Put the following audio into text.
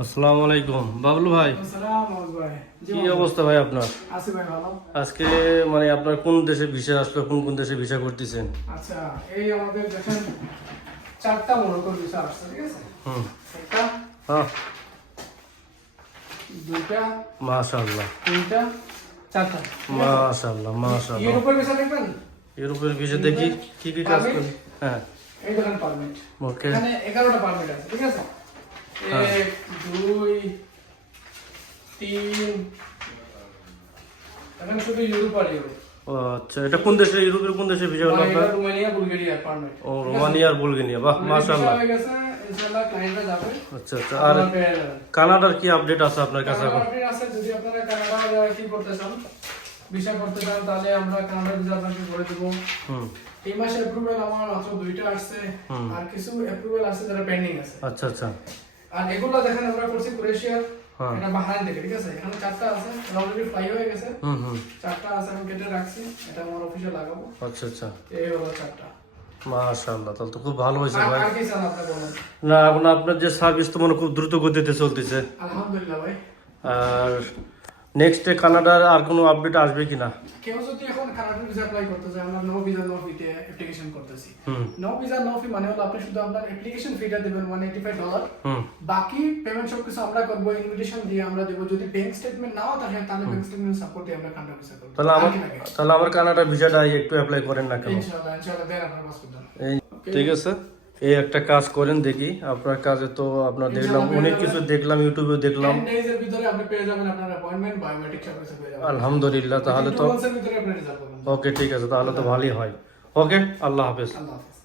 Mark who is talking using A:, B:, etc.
A: আসসালামু আলাইকুম। বাবলু ভাই কি অবস্থা। ভাই আপনার? আজকে মানে আপনার কোন দেশে ভিসা আসলো কোন কোন দেশে ভিসা করতেছেন?
B: আচ্ছা এই আমাদের দেখেন চারটা মোরকোর ভিসা আসছে ঠিক আছে?
A: হুম।
B: একটা
A: হ্যাঁ।
B: দুইটা
A: মাশাআল্লাহ।
B: তিনটা চারটা
A: মাশাআল্লাহ মাশাআল্লাহ।
B: ইউরোপের ভিসা দেখবেন?
A: ইউরোপের ভিসা দেখি কি কি কাজ
B: আমি-
A: করি হ্যাঁ।
B: এই দেখেন পারমিট।
A: ওকে
B: এখানে পারমিট আছে ঠিক আছে? এখানে শুধু ইউরোপ আর ইউরোপ।
A: আচ্ছা এটা কোন দেশে? ইউরোপের কোন দেশে ভিসা হলো আপনার?
B: রোমানিয়া বুলগেরিয়া পারমিট
A: ও রোমানিয়া আর বুলগেরিয়া বাহ মাশাআল্লাহ।
B: ইনশাআল্লাহ ক্লায়েন্টরা যাবে।
A: আচ্ছা আচ্ছা আর কানাডার কি আপডেট আছে আপনার কাছে এখন?
B: কানাডার আছে যদি আপনারা কানাডা কি করতে চান ভিসা করতে চান তাহলে আমরা কানাডা ভিসা আপনাকে করে দেবো।
A: হুম।
B: এই মাসে অ্যাপ্রুভাল আমার মাত্র দুইটা আসছে। আর কিছু অ্যাপ্রুভাল আছে যারা পেন্ডিং আছে।
A: আচ্ছা আচ্ছা।
B: আর এগুলো দেখেন আমরা করছি ক্রোয়েশিয়ার।
A: হ্যাঁ।
B: এটা বাহারাইন থেকে ঠিক আছে? এখানে চারটা আছে অলরেডি ফ্লাই হয়ে গেছে।
A: হুম হুম।
B: চারটা আছে আমি কেটে রাখছি এটা আমার অফিসে লাগাবো।
A: আচ্ছা আচ্ছা।
B: এই হলো চারটা।
A: মাশাআল্লাহ তাহলে তো খুব ভালো হয়েছে ভাই।
B: আর কি চান আপনি বলুন?
A: না এখন আপনার যে সার্ভিস তো মনে খুব দ্রুত গতিতে চলতেছে।
B: আলহামদুলিল্লাহ ভাই।
A: আর নেক্সটে কানাডার আর কোনো আপডেট আসবে কিনা?
B: কেউ যদি এখন কানাডার ভিসা অ্যাপ্লাই করতে চায় আমরা নো ভিসা নো ফিতে অ্যাপ্লিকেশন করতেছি। নো ভিসা নো ফি মানে হলো আপনি শুধু আপনার অ্যাপ্লিকেশন ফিটা দেবেন ওয়ান এইটি ফাইভ ডলার বাকি পেমেন্ট সব কিছু আমরা করব ইনভিটেশন দিয়ে আমরা দেবো। যদি ব্যাংক স্টেটমেন্ট নাও থাকে তাহলে ব্যাংক স্টেটমেন্ট সাপোর্টে আমরা কানাডা ভিসা করব।
A: তাহলে আমার? তাহলে আমার কানাডার ভিসাটা একটু অ্যাপ্লাই করেন না কেন?
B: ইনশাআল্লাহ ইনশাআল্লাহ দেন আপনার পাসপোর্ট দেন
A: ঠিক আছে। এই একটা কাজ করেন দেখি আপনার কাজে তো আপনার দেখলাম অনেক কিছু দেখলাম ইউটিউবে দেখলাম।
B: 10 days এর ভিতরে আপনি পেয়ে যাবেন আপনার অ্যাপয়েন্টমেন্ট বায়োমেট্রিক সব কিছু পেয়ে যাবেন।
A: আলহামদুলিল্লাহ তাহলে তো ওকে ঠিক আছে তাহলে তো ভালোই হয়। ওকে আল্লাহ হাফেজ।
B: আল্লাহ হাফেজ।